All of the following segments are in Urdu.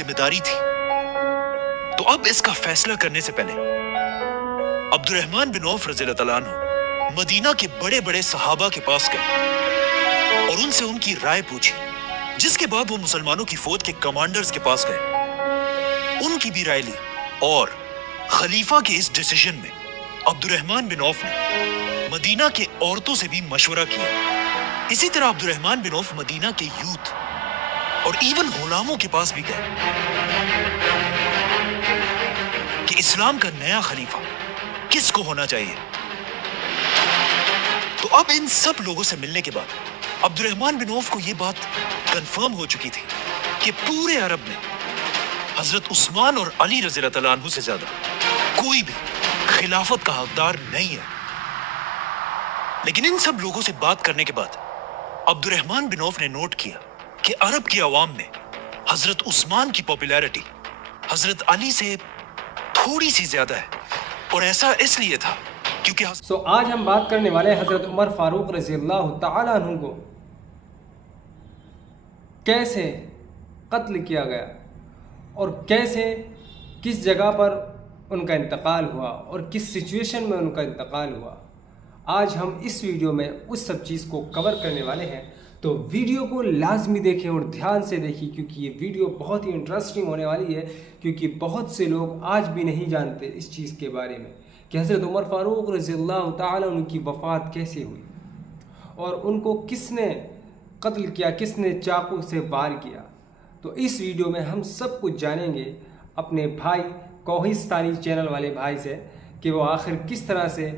ذمہ داری تھی. تو اب اس کا فیصلہ کرنے سے پہلے عبد الرحمن بن عوف رضی اللہ تعالیٰ عنہ مدینہ کے بڑے بڑے صحابہ کے پاس گئے اور ان سے ان کی رائے پوچھی، جس کے بعد وہ مسلمانوں کی فوج کے کمانڈرز کے پاس گئے، ان کی بھی رائے لی، اور خلیفہ کے اس ڈیسیژن میں عبد الرحمن بن عوف نے مدینہ کے عورتوں سے بھی مشورہ کیا. اسی طرح عبد الرحمن بن عوف مدینہ کے یوتھ اور ایون غلاموں کے پاس بھی گئے کہ اسلام کا نیا خلیفہ کس کو ہونا چاہیے. تو اب ان سب لوگوں سے ملنے کے بعد عبد الرحمن بن عوف کو یہ بات کنفرم ہو چکی تھی کہ پورے عرب میں حضرت عثمان اور علی رضی اللہ تعالیٰ عنہ سے زیادہ کوئی بھی خلافت کا حقدار نہیں ہے. لیکن ان سب لوگوں سے بات کرنے کے بعد عبد الرحمن بن عوف نے نوٹ کیا کہ عرب کی عوام میں حضرت عثمان کی پاپولیرٹی حضرت علی سے تھوڑی سی زیادہ ہے، اور ایسا اس لیے تھا کیونکہ آج ہم بات کرنے والے ہیں حضرت عمر فاروق رضی اللہ تعالیٰ عنہ کو کیسے قتل کیا گیا اور کیسے کس جگہ پر ان کا انتقال ہوا اور کس سچویشن میں ان کا انتقال ہوا. آج ہم اس ویڈیو میں اس سب چیز کو کور کرنے والے ہیں، تو ویڈیو کو لازمی دیکھیں اور دھیان سے دیکھیں، کیونکہ یہ ویڈیو بہت ہی انٹرسٹنگ ہونے والی ہے. کیونکہ بہت سے لوگ آج بھی نہیں جانتے اس چیز کے بارے میں کہ حضرت عمر فاروق رضی اللہ تعالیٰ عنہ کی وفات کیسے ہوئی اور ان کو کس نے قتل کیا، کس نے چاقو سے وار کیا. تو اس ویڈیو میں ہم سب کچھ جانیں گے اپنے بھائی کوہستانی چینل والے بھائی سے کہ وہ آخر کس طرح سے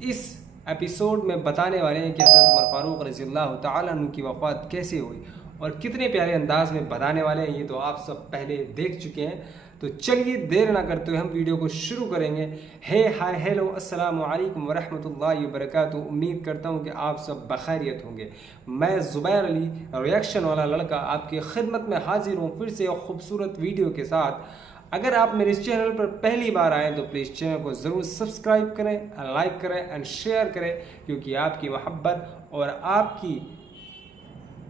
اس ایپیسوڈ میں بتانے والے ہیں کہ حضرت عمر فاروق رضی اللہ تعالیٰ عنہ کی وفات کیسے ہوئی اور کتنے پیارے انداز میں بتانے والے ہیں. یہ تو آپ سب پہلے دیکھ چکے ہیں. تو چلیے دیر نہ کرتے ہوئے ہم ویڈیو کو شروع کریں گے. ہائے ہیلو السلام علیکم ورحمۃ اللہ وبرکاتہ. امید کرتا ہوں کہ آپ سب بخیریت ہوں گے. میں زبیر علی ریئیکشن والا لڑکا آپ کی خدمت میں حاضر ہوں پھر سے ایک خوبصورت ویڈیو کے ساتھ. اگر آپ میرے اس چینل پر پہلی بار آئیں تو پلیز چینل کو ضرور سبسکرائب کریں، لائک کریں اینڈ شیئر کریں، کیونکہ آپ کی محبت اور آپ کی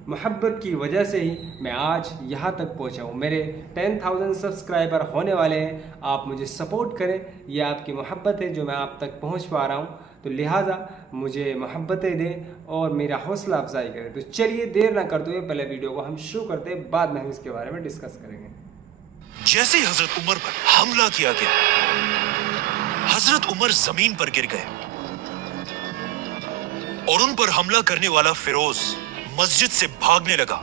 محبت کی وجہ سے ہی میں آج یہاں تک پہنچا ہوں. میرے 10,000 سبسکرائبر ہونے والے ہیں. آپ مجھے سپورٹ کریں، یہ آپ کی محبت ہے جو میں آپ تک پہنچ پا رہا ہوں. تو لہٰذا مجھے محبتیں دیں اور میرا حوصلہ افزائی کریں. تو چلیے دیر نہ کرتے ہوئے پہلے ویڈیو کو ہم شروع کرتے ہیں، بعد میں ہم اس کے بارے میں ڈسکس کریں گے. جیسے حضرت عمر پر حملہ کیا گیا، حضرت عمر زمین پر گر گئے اور ان پر حملہ کرنے والا فیروز مسجد سے بھاگنے لگا.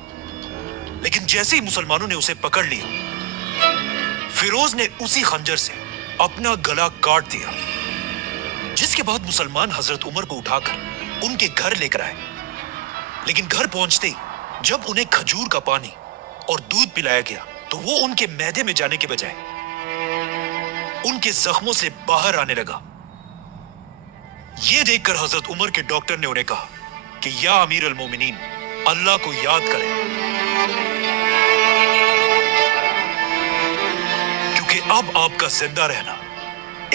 لیکن جیسے ہی مسلمانوں نے اسے پکڑ لیا، فیروز نے اسی خنجر سے اپنا گلا کاٹ دیا، جس کے بعد مسلمان حضرت عمر کو اٹھا کر ان کے گھر لے کر آئے. لیکن گھر پہنچتے ہی جب انہیں کھجور کا پانی اور دودھ پلایا گیا تو وہ ان کے معدے میں جانے کے بجائے ان کے زخموں سے باہر آنے لگا. یہ دیکھ کر حضرت عمر کے ڈاکٹر نے انہیں کہا کہ یا امیر المومنین، اللہ کو یاد کریں، کیونکہ اب آپ کا زندہ رہنا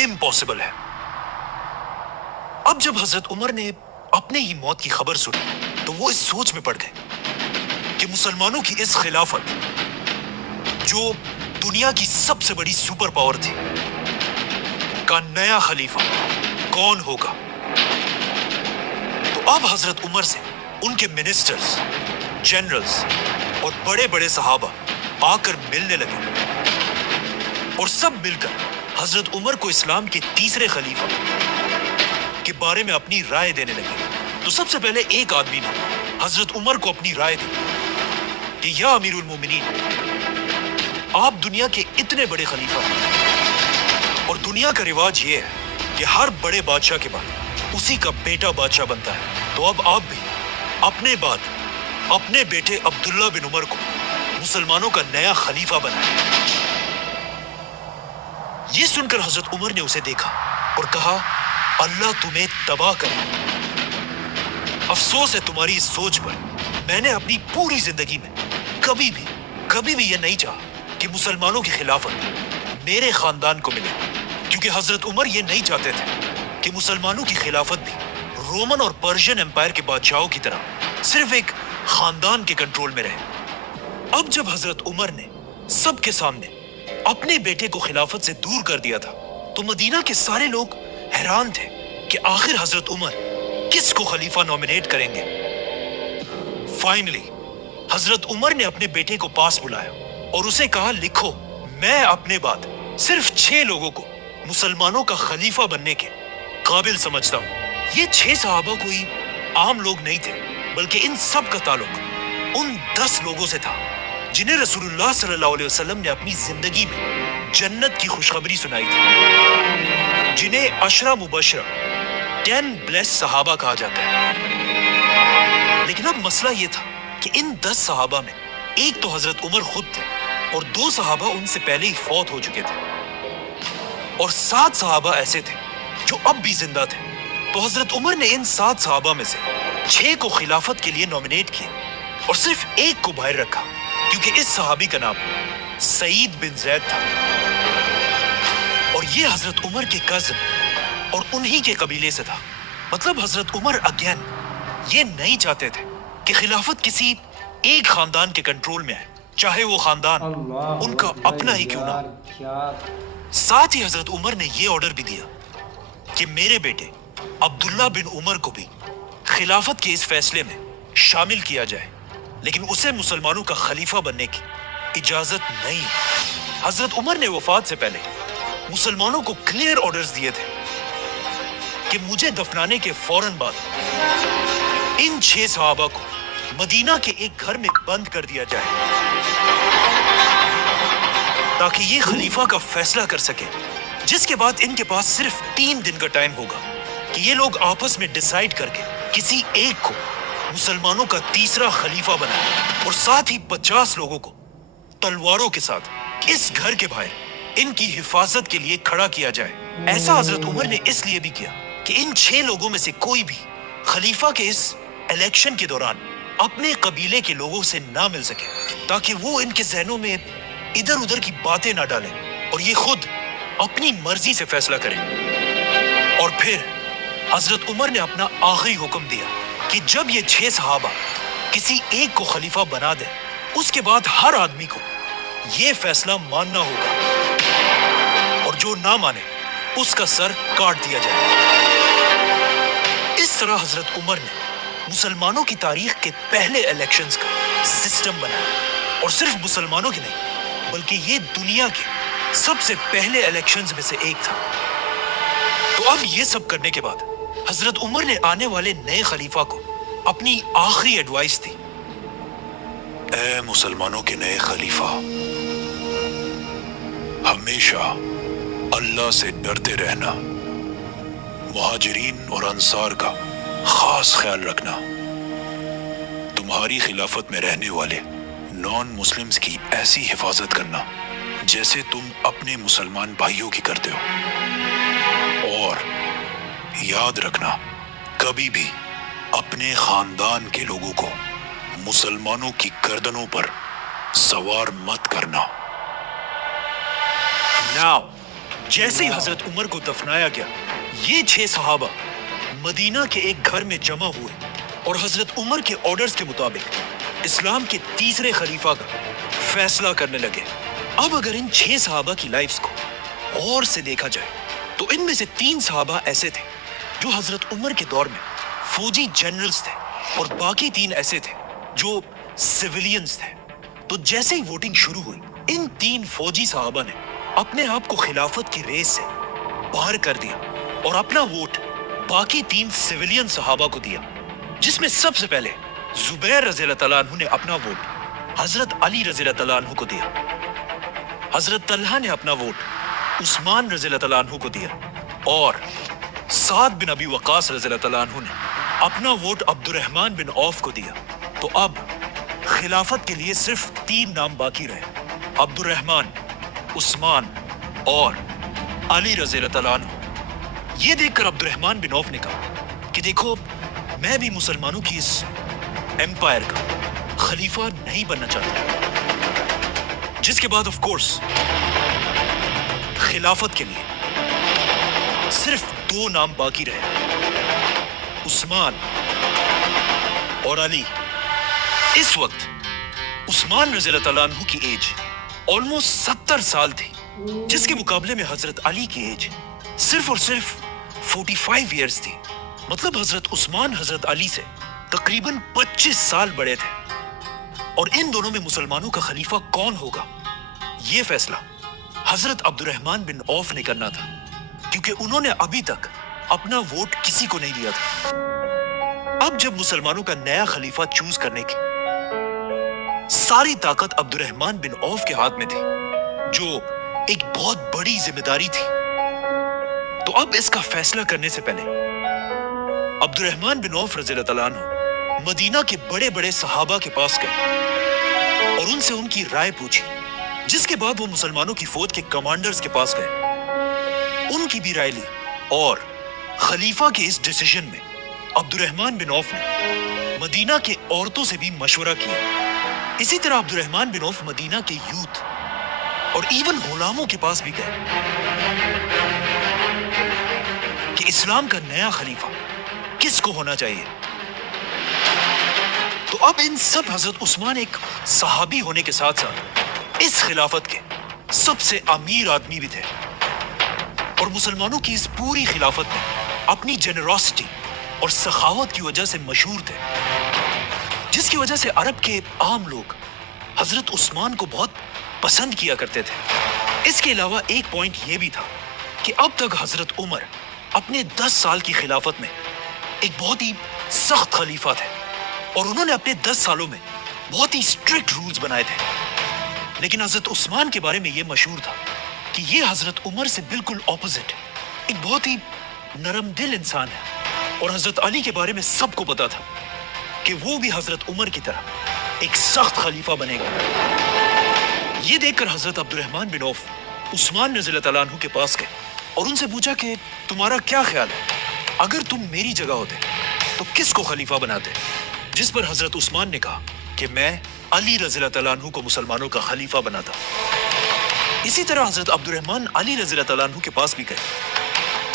امپاسبل ہے. اب جب حضرت عمر نے اپنے ہی موت کی خبر سنی تو وہ اس سوچ میں پڑ گئے کہ مسلمانوں کی اس خلافت جو دنیا کی سب سے بڑی سپر پاور تھی کا نیا خلیفہ کون ہوگا. تو اب حضرت عمر سے ان کے منسٹرز، جنرلز اور بڑے بڑے صحابہ آ کر ملنے لگے اور سب مل کر حضرت عمر کو اسلام کے تیسرے خلیفہ کے بارے میں اپنی رائے دینے لگے. تو سب سے پہلے ایک آدمی نے حضرت عمر کو اپنی رائے دی کہ یا امیر المومنین، آپ دنیا کے اتنے بڑے خلیفہ ہیں اور دنیا کا رواج یہ ہے کہ ہر بڑے بادشاہ کے بعد اسی کا بیٹا بادشاہ بنتا ہے. تو اب آپ بھی اپنے بعد اپنے بیٹے عبداللہ بن عمر کو مسلمانوں کا نیا خلیفہ بنائیں. یہ سن کر حضرت عمر نے اسے دیکھا اور کہا، اللہ تمہیں تباہ کرے. افسوس ہے تمہاری اس سوچ پر. میں نے اپنی پوری زندگی میں کبھی بھی یہ نہیں چاہا کہ مسلمانوں کی خلافت میرے خاندان کو ملے، کیونکہ حضرت عمر یہ نہیں چاہتے تھے کہ مسلمانوں کی خلافت بھی رومن اور پرشین امپائر کے بادشاہوں کی طرح صرف ایک خاندان کے کنٹرول میں رہے. اب جب حضرت عمر نے سب کے سامنے اپنے بیٹے کو خلافت سے دور کر دیا تھا، تو مدینہ کے سارے لوگ حیران تھے کہ آخر حضرت عمر کس کو خلیفہ نومینیٹ کریں گے۔ فائنلی حضرت عمر نے اپنے بیٹے کو پاس بلایا اور اسے کہا، لکھو میں اپنے بعد صرف 6 لوگوں کو مسلمانوں کا خلیفہ بننے کے قابل سمجھتا ہوں۔ یہ 6 صحابہ کوئی عام لوگ نہیں تھے، بلکہ ان سب کا تعلق ان 10 لوگوں سے تھا جنہیں رسول اللہ صلی اللہ علیہ وسلم نے اپنی زندگی میں جنت کی خوشخبری سنائی تھی، جنہیں عشرہ مبشرہ 10 بلیس صحابہ کہا جاتا ہے۔ لیکن اب مسئلہ یہ تھا کہ ان 10 صحابہ میں ایک تو حضرت عمر خود تھے اور 2 صحابہ ان سے پہلے ہی فوت ہو چکے تھے، اور 7 صحابہ ایسے تھے جو اب بھی زندہ تھے۔ تو حضرت عمر نے ان 7 صحابہ میں سے 6 کو خلافت کے لیے نومینیٹ کیا اور صرف ایک کو باہر رکھا، کیونکہ اس صحابی کا نام سعید بن زید تھا، اور یہ حضرت عمر کے کزن اور انہی کے قبیلے سے تھا۔ مطلب حضرت عمر اگین یہ نہیں چاہتے تھے کہ خلافت کسی ایک خاندان کے کنٹرول میں آئے، چاہے وہ خاندان ان کا اپنا ہی کیوں نہ ہو۔ ساتھ ہی حضرت عمر نے یہ آرڈر بھی دیا کہ میرے بیٹے عبداللہ بن عمر کو بھی خلافت کے اس فیصلے میں شامل کیا جائے، لیکن اسے مسلمانوں کا خلیفہ بننے کی اجازت نہیں۔ حضرت عمر نے وفات سے پہلے مسلمانوں کو کلیئر آرڈرز دیے تھے کہ مجھے دفنانے کے فوراً بعد ان 6 صحابہ کو مدینہ کے ایک گھر میں بند کر دیا جائے تاکہ یہ خلیفہ کا فیصلہ کر سکے، جس کے بعد ان کے پاس صرف 3 دن کا ٹائم ہوگا کہ یہ لوگ آپس میں ڈیسائیڈ کر کے کسی ایک کو مسلمانوں کا تیسرا خلیفہ بنائے، اور ساتھ ہی 50 لوگوں کو تلواروں کے ساتھ اس گھر کے باہر ان کی حفاظت کے لیے کھڑا کیا جائے۔ ایسا حضرت عمر نے اس لیے بھی کیا کہ ان 6 لوگوں میں سے کوئی بھی خلیفہ کے اس الیکشن کے دوران اپنے قبیلے کے لوگوں سے نہ مل سکے، تاکہ وہ ان کے ذہنوں میں ادھر ادھر کی باتیں نہ ڈالیں اور یہ خود اپنی مرضی سے فیصلہ کریں۔ اور پھر حضرت عمر نے اپنا آخری حکم دیا کہ جب یہ 6 صحابہ کسی ایک کو خلیفہ بنا دیں، اس کے بعد ہر آدمی کو یہ فیصلہ ماننا ہوگا، اور جو نہ مانے اس کا سر کاٹ دیا جائے۔ اس طرح حضرت عمر نے مسلمانوں کی تاریخ کے پہلے الیکشنز کا سسٹم بنایا، اور صرف مسلمانوں کے نہیں بلکہ یہ دنیا کے سب سے پہلے الیکشنز میں سے ایک تھا۔ تو اب یہ سب کرنے کے بعد حضرت عمر نے آنے والے نئے خلیفہ کو اپنی آخری ایڈوائس دی، اے مسلمانوں کے نئے خلیفہ، ہمیشہ اللہ سے ڈرتے رہنا، مہاجرین اور انصار کا خاص خیال رکھنا، تمہاری خلافت میں رہنے والے نان مسلمز کی ایسی حفاظت کرنا جیسے تم اپنے مسلمان بھائیوں کی کرتے ہو، اور یاد رکھنا کبھی بھی اپنے خاندان کے لوگوں کو مسلمانوں کی گردنوں پر سوار مت کرنا۔ ناؤ جیسے ہی حضرت عمر کو دفنایا گیا، یہ 6 صحابہ مدینہ کے ایک گھر میں جمع ہوئے اور حضرت عمر کے آرڈرز کے مطابق اسلام کے تیسرے خلیفہ کا فیصلہ کرنے لگے۔ اب اگر ان 6 صحابہ کی لائفز کو غور سے دیکھا جائے تو ان میں سے 3 صحابہ ایسے تھے جو حضرت عمر کے دور میں فوجی جنرلز تھے، اور باقی 3 ایسے تھے جو سیولینز تھے۔ تو جیسے ہی ووٹنگ شروع ہوئی، ان 3 فوجی صحابہ نے اپنے آپ کو خلافت کی ریس سے باہر کر دیا اور اپنا ووٹ باقی 3 سیولین صحابہ کو دیا، جس میں سب سے پہلے زبیر رضی اللہ تعالیٰ عنہ نے اپنا ووٹ حضرت علی رضی اللہ تعالیٰ عنہ کو دیا، حضرت طلحہ نے اپنا ووٹ عثمان رضی اللہ تعالیٰ عنہ کو دیا، اور سعد بن ابی وقاص رضی اللہ تعالیٰ عنہ نے اپنا ووٹ عبد الرحمن بن عوف کو دیا۔ تو اب خلافت کے لیے صرف 3 نام باقی رہے، عبد الرحمن، عثمان اور علی رضی اللہ تعالیٰ عنہ۔ یہ دیکھ کر عبد الرحمن بن عوف نے کہا کہ دیکھو، میں بھی مسلمانوں کی اس ایمپائر کا خلیفہ نہیں بننا چاہتا، جس کے بعد آف کورس خلافت کے لیے صرف 2 نام باقی رہے، عثمان اور علی۔ اس وقت عثمان رضی اللہ تعالیٰ عنہ کی ایج آلموسٹ 70 سال تھی، جس کے مقابلے میں حضرت علی کی ایج صرف اور صرف 45 ایئرز تھی. مطلب حضرت عثمان حضرت علی سے تقریباً 25 سال بڑے تھے. اور ان دونوں میں مسلمانوں کا خلیفہ کون ہوگا، یہ فیصلہ حضرت عبد الرحمن بن عوف نے کرنا تھا، کیونکہ انہوں نے ابھی تک اپنا ووٹ کسی کو نہیں دیا تھا. اب جب مسلمانوں کا نیا خلیفہ چوز کرنے کی ساری طاقت عبد الرحمن بن عوف کے ہاتھ میں تھی، جو ایک بہت بڑی ذمہ داری تھی، تو اب اس کا فیصلہ کرنے سے پہلے عبد الرحمن بن عوف رضی اللہ تعالیٰ عنہ مدینہ کے بڑے بڑے صحابہ کے پاس گئے اور ان سے ان کی رائے پوچھی، جس کے بعد وہ مسلمانوں کی فوج کے کمانڈرز کے پاس گئے، ان کی بھی رائے لی، اور خلیفہ کے اس ڈیسیژن میں عبد الرحمن بن عوف نے مدینہ کے عورتوں سے بھی مشورہ کیا. اسی طرح عبد الرحمن بن عوف مدینہ کے یوتھ اور ایون غلاموں کے پاس بھی گئے کہ اسلام کا نیا خلیفہ کس کو ہونا چاہیے. تو اب ان سب حضرت عثمان ایک صحابی ہونے کے ساتھ ساتھ اس خلافت کے سب سے امیر آدمی بھی تھے، اور مسلمانوں کی اس پوری خلافت میں اپنی جنراسٹی اور سخاوت کی وجہ سے مشہور تھے، جس کی وجہ سے عرب کے عام لوگ حضرت عثمان کو بہت پسند کیا کرتے تھے. اس کے علاوہ ایک پوائنٹ یہ بھی تھا کہ اب تک حضرت عمر اپنے 10 سال کی خلافت میں ایک بہت ہی سخت خلیفہ تھے، اور انہوں نے اپنے 10 سالوں میں بہت ہی اسٹرکٹ رولز بنائے تھے. لیکن حضرت عثمان کے بارے میں یہ مشہور تھا کہ یہ حضرت عمر سے بالکل اپوزٹ ایک بہت ہی نرم دل انسان ہے. اور حضرت علی کے بارے میں سب کو پتا تھا کہ وہ بھی حضرت عمر کی طرح ایک سخت خلیفہ بنے گا. یہ دیکھ کر حضرت عبد الرحمن بن عوف عثمان رضی اللہ تعالیٰ عنہ کے پاس گئے اور ان سے پوچھا کہ تمہارا کیا خیال ہے، اگر تم میری جگہ ہوتے تو کس کو خلیفہ بناتے؟ جس پر حضرت عثمان نے کہا کہ میں علی رضی اللہ تعالیٰ عنہ کو مسلمانوں کا خلیفہ بناتا. اسی طرح حضرت عبد الرحمن علی رضی اللہ تعالیٰ عنہ کے پاس بھی گئے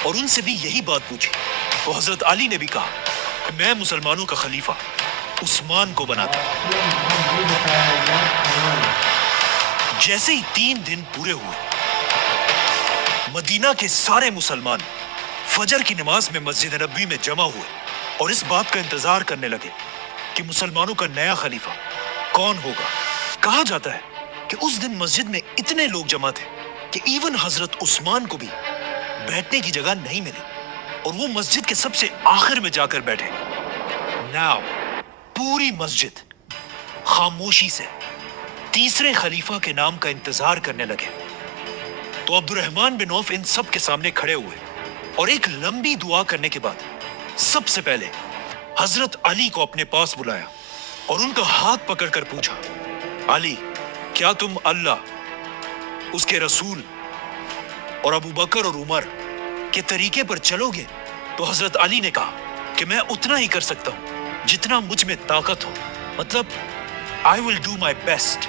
اور ان سے بھی یہی بات پوچھی، تو حضرت علی نے بھی کہا کہ میں مسلمانوں کا خلیفہ عثمان کو بناتا. جیسے ہی 3 دن پورے ہوئے، مدینہ کے سارے مسلمان فجر کی نماز میں مسجد نبوی میں جمع ہوئے اور اس بات کا انتظار کرنے لگے کہ مسلمانوں کا نیا خلیفہ کون ہوگا. کہا جاتا ہے کہ اس دن مسجد میں اتنے لوگ جمع تھے کہ ایون حضرت عثمان کو بھی بیٹھنے کی جگہ نہیں ملی، اور وہ مسجد کے سب سے آخر میں جا کر بیٹھے. ناؤ پوری مسجد خاموشی سے تیسرے خلیفہ کے نام کا انتظار کرنے لگے. تو عبد الرحمن بن عوف ان سب کے سامنے کھڑے ہوئے اور ایک لمبی دعا کرنے کے بعد سب سے پہلے حضرت علی کو اپنے پاس بلایا اور ان کا ہاتھ پکڑ کر پوچھا، علی، کیا تم اللہ، اس کے رسول اور ابو بکر اور عمر کے طریقے پر چلو گے؟ تو حضرت علی نے کہا کہ میں اتنا ہی کر سکتا ہوں جتنا مجھ میں طاقت ہو، مطلب I will do my best.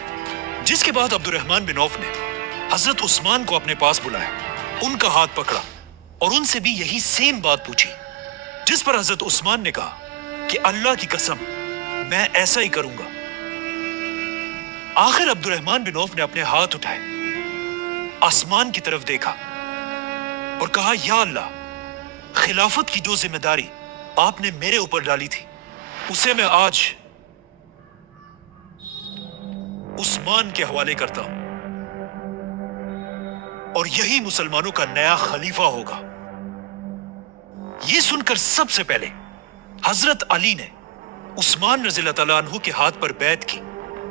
جس کے بعد عبد الرحمن بن عوف نے حضرت عثمان کو اپنے پاس بلایا، ان کا ہاتھ پکڑا اور ان سے بھی یہی سیم بات پوچھی، جس پر حضرت عثمان نے کہا کہ اللہ کی قسم میں ایسا ہی کروں گا. آخر عبد الرحمن بن عوف نے اپنے ہاتھ اٹھائے، آسمان کی طرف دیکھا اور کہا، یا اللہ، خلافت کی جو ذمہ داری آپ نے میرے اوپر ڈالی تھی اسے میں آج عثمان کے حوالے کرتا ہوں، اور یہی مسلمانوں کا نیا خلیفہ ہوگا. یہ سن کر سب سے پہلے حضرت علی نے عثمان رضی اللہ تعالیٰ عنہ کے ہاتھ پر بیعت کی،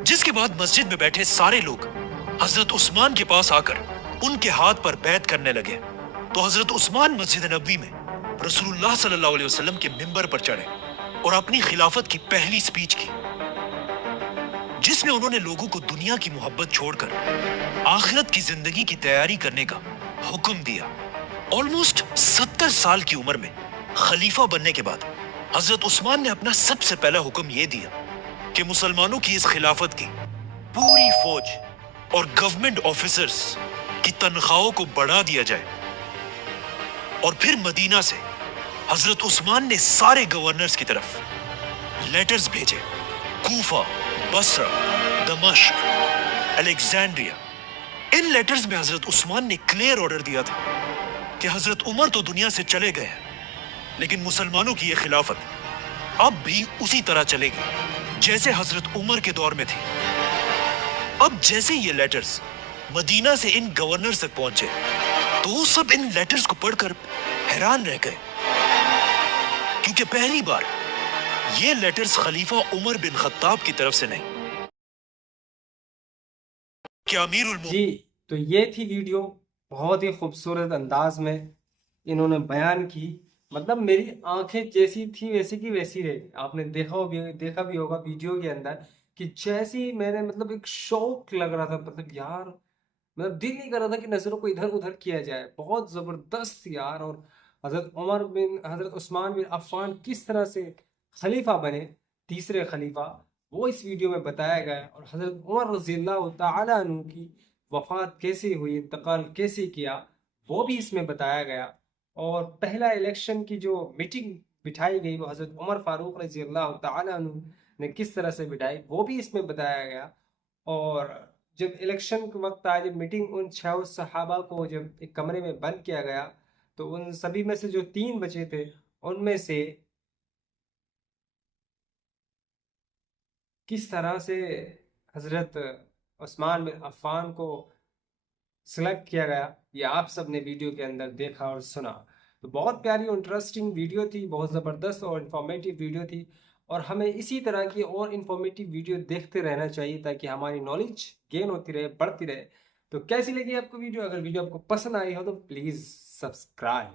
جس کے بعد مسجد میں بیٹھے سارے لوگ حضرت عثمان کے پاس آ کر ان کے ہاتھ پر بیعت کرنے لگے. تو حضرت عثمان مسجد نبوی میں رسول اللہ صلی اللہ علیہ وسلم کے منبر پر چڑھے اور اپنی خلافت کی پہلی سپیچ کی، جس میں انہوں نے لوگوں کو دنیا کی محبت چھوڑ کر آخرت کی زندگی کی تیاری کرنے کا حکم دیا. آلموسٹ 70 سال کی عمر میں خلیفہ بننے کے بعد حضرت عثمان نے اپنا سب سے پہلا حکم یہ دیا کہ مسلمانوں کی اس خلافت کی پوری فوج اور گورنمنٹ آفیسرز کی تنخواہوں کو بڑھا دیا جائے. اور پھر مدینہ سے حضرت عثمان نے سارے گورنرز کی طرف لیٹرز بھیجے، کوفہ، بصرہ، دمشق، الیگزینڈریا ان لیٹرز میں حضرت عثمان نے کلیئر آرڈر دیا تھا کہ حضرت عمر تو دنیا سے چلے گئے ہیں، لیکن مسلمانوں کی یہ خلافت اب بھی اسی طرح چلے گی جیسے حضرت عمر کے دور میں تھی۔ اب جیسے یہ لیٹرز مدینہ سے ان گورنر تک پہنچے تو وہ سب ان لیٹرز کو پڑھ کر حیران رہ گئے، کیونکہ پہلی بار یہ لیٹرز خلیفہ عمر بن خطاب کی طرف سے نہیں کہ امیر جی تو یہ تھی ویڈیو، بہت ہی خوبصورت انداز میں انہوں نے بیان کی، مطلب میری آنکھیں جیسی تھی ویسی کی ویسی رہی۔ آپ نے دیکھا بھی ہوگا ویڈیو کے اندر کہ جیسی میں نے مطلب ایک شوق لگ رہا تھا، مطلب یار مطلب دل نہیں کر رہا تھا کہ نظروں کو ادھر ادھر کیا جائے، بہت زبردست یار۔ اور حضرت عثمان بن عفان کس طرح سے خلیفہ بنے، تیسرے خلیفہ، وہ اس ویڈیو میں بتایا گیا، اور حضرت عمر رضی اللہ تعالیٰ عنہ کی وفات کیسے ہوئی، انتقال کیسے کیا، وہ بھی اس میں بتایا گیا۔ اور پہلا الیکشن کی جو میٹنگ بٹھائی گئی وہ حضرت عمر فاروق رضی اللہ تعالیٰ عنہ نے کس طرح سے بٹھائی وہ بھی اس میں بتایا گیا۔ اور جب الیکشن کے وقت آیا، جب میٹنگ ان 6 صحابہ کو جب ایک کمرے میں بند کیا گیا تو ان سبھی میں سے جو 3 بچے تھے ان میں سے کس طرح سے حضرت عثمان بن عفان کو سلیکٹ کیا گیا، یہ آپ سب نے ویڈیو کے اندر دیکھا اور سنا۔ تو بہت پیاری اور انٹرسٹنگ ویڈیو تھی، بہت زبردست اور انفارمیٹیو ویڈیو تھی، اور ہمیں اسی طرح کی اور انفارمیٹیو ویڈیو دیکھتے رہنا چاہیے تاکہ ہماری نالج گین ہوتی رہے، بڑھتی رہے۔ تو کیسی لگی آپ کو ویڈیو؟ اگر ویڈیو آپ کو پسند آئی ہو تو پلیز سبسکرائب۔